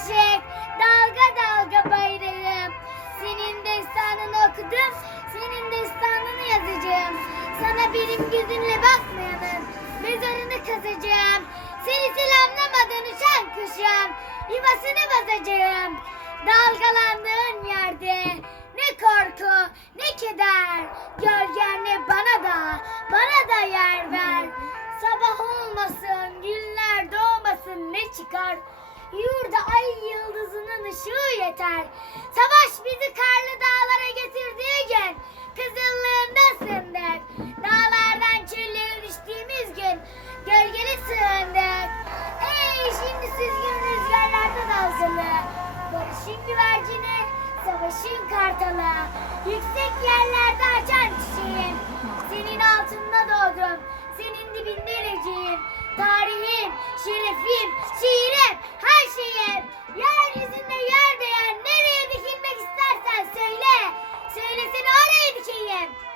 aşık dalga dalga bayılırım. Senin destanını okudum, senin destanını yazacağım. Sana benim gözümle bakmayanın mezarını kazacağım. Seni selamlamadan uçan kuşum, yuvasını bozacağım. Dalgalandığın yerde ne korku ne keder Gölgenle bana da bana da yer ver Sabah olmasın günler doğmasın ne çıkar You yeter. Savaş bizi karlı dağlara getirdiği gün kızıllığında sındık. Dağlardan çöllere düştüğümüz gün gölgeli sığındık. Ey şimdi süzgün rüzgarlarda dalgalı. Barışın güvercini, savaşın kartalı. Yüksek yerlerde açan çiçeğim. Senin altında doğdum, senin dibinde ereceğim. Tarihim, şerefim. Amen.